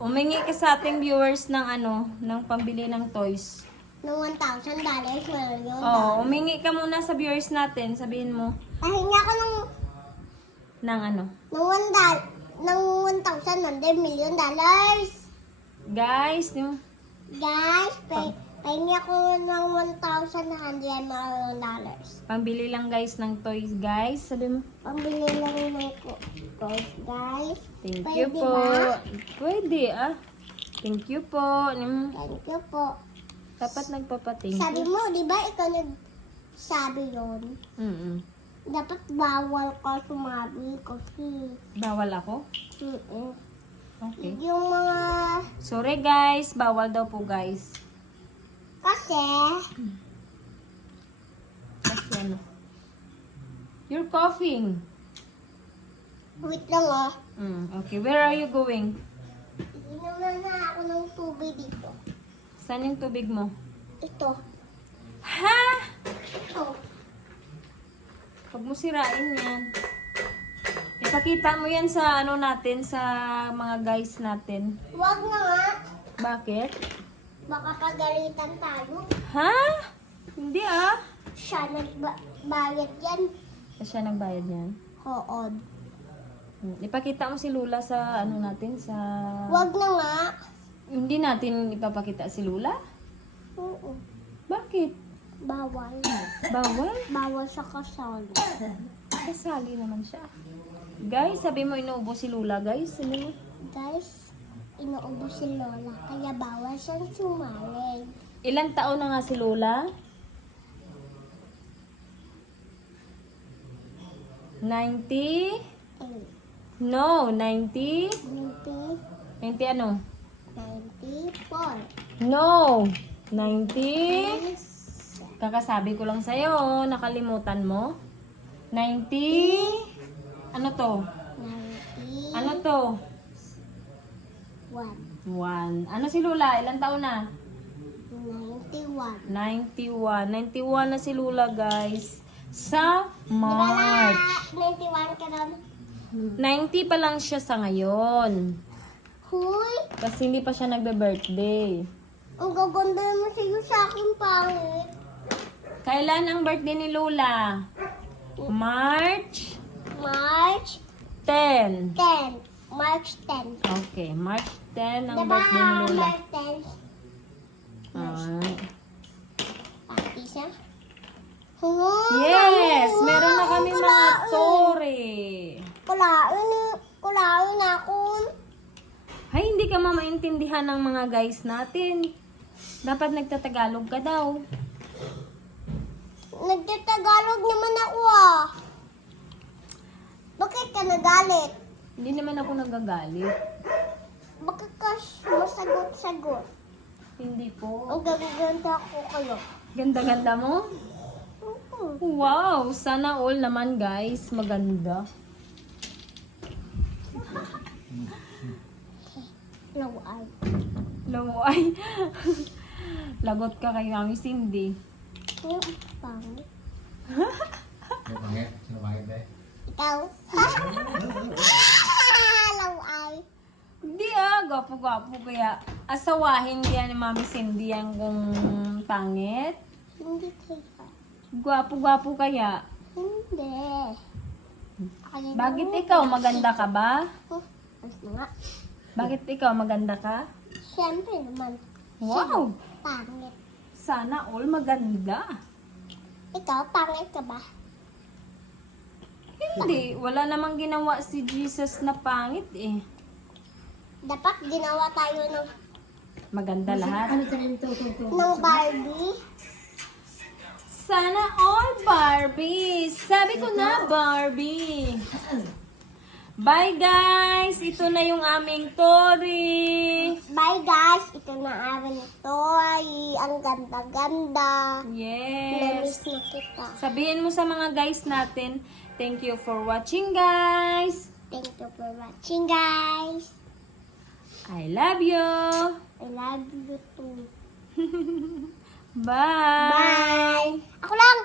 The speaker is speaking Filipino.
Umingi ka sa ating viewers ng ng pambili ng toys. Nung $1,000, meron yun. Oh, umingi ka muna sa viewers natin. Sabihin mo Pahinga ko ng ng ng $1,100 million. Guys, yung Guys, pahinga ko ng $1,100 million. pambili lang guys ng toys, guys. Sabi mo, Pambili lang ng toys, guys. thank Pwede you po. ba? Pwede Thank you po. Thank you po. Dapat nagpapating. Sabi mo, di ba ikaw nagsabi yun? Dapat bawal ka sumabi kasi Bawal ako? mm-mm. Okay. Yung mga Sorry guys, bawal daw po guys. kasi Kasi you're coughing. wait lang Okay, where are you going? inuman na ako ng tubig dito. Saan yung tubig mo? Ito. Ha? Ito. Huwag mo sirain yan. Ipakita mo yan sa natin, sa mga guys natin. Wag na nga. Bakit? Baka pagalitan tayo. Ha? Hindi Siya nagbayad yan. Siya nagbayad yan. Oo. Ipakita mo si Lula sa natin, sa... Wag na nga. Hindi natin ipapakita si Lula? Oo. Bakit? Bawal. Bawal? Bawal sa kasal. Kasali naman siya. Guys, sabi mo inuubo si Lula, guys. Sabi mo. Guys, inuubos si Lola. Kaya bawal siyang sumali. Ilang taon na nga si Lula? 90? No, 90? 90, 90 ano? 94. No! 90? Kakasabi ko lang sa'yo, nakalimutan mo? 90? Ano to? 90. Ano to? 1. 1. Ano si Lula? Ilang taon na? 91. 91. 91 na si Lula, guys. Sa March. 91 ka na. 90 pa lang siya sa ngayon. Huy! Kasi hindi pa siya nagbe-birthday. Ang gaganda naman sa'yo sa akin, pangit. Kailan ang birthday ni Lula? March March 10. 10. March 10. Okay, March 10 ang Diba, birthday ni Lula. March 10? Pati siya? Yes! Meron na kami mga story. Kulain ako. Ay, hindi ka maintindihan ng mga guys natin. Dapat nagtatagalog ka daw. Nagtatagalog naman ako Bakit ka nagalit? Hindi naman ako nagagalit. Bakit ka masagot-sagot? Hindi po. Ang gagaganda ko kayo. Ganda-ganda mo? Wow! Sana all naman guys. Maganda. Laway. Laway. Lagot ka kay Mami Cindy. Yung pangit. Sino pangit ba? Ikaw? Laway. Hindi gwapo-gwapo kaya asawahin yan ni Mami Cindy ang kung pangit. Hindi kaya. Gwapo-gwapo kaya. Hindi. Bakit ikaw maganda ka ba? Mas nga. Bakit ikaw maganda ka? Siyempre naman. Wow! Pangit. Sana all maganda. Ikaw, pangit ka ba? Hindi, wala namang ginawa si Jesus na pangit eh. Dapat ginawa tayo ng Maganda lahat. Barbie. Sana all Barbie. Sabi ko na Barbie. Bye guys! Ito na yung aming story. Bye guys, ito na amin ito. Ay, ang ganda-ganda. Yes. Namiss na kita. Sabihin mo sa mga guys natin, thank you for watching guys. Thank you for watching, guys. I love you. I love you too. Bye. Bye. Ako lang.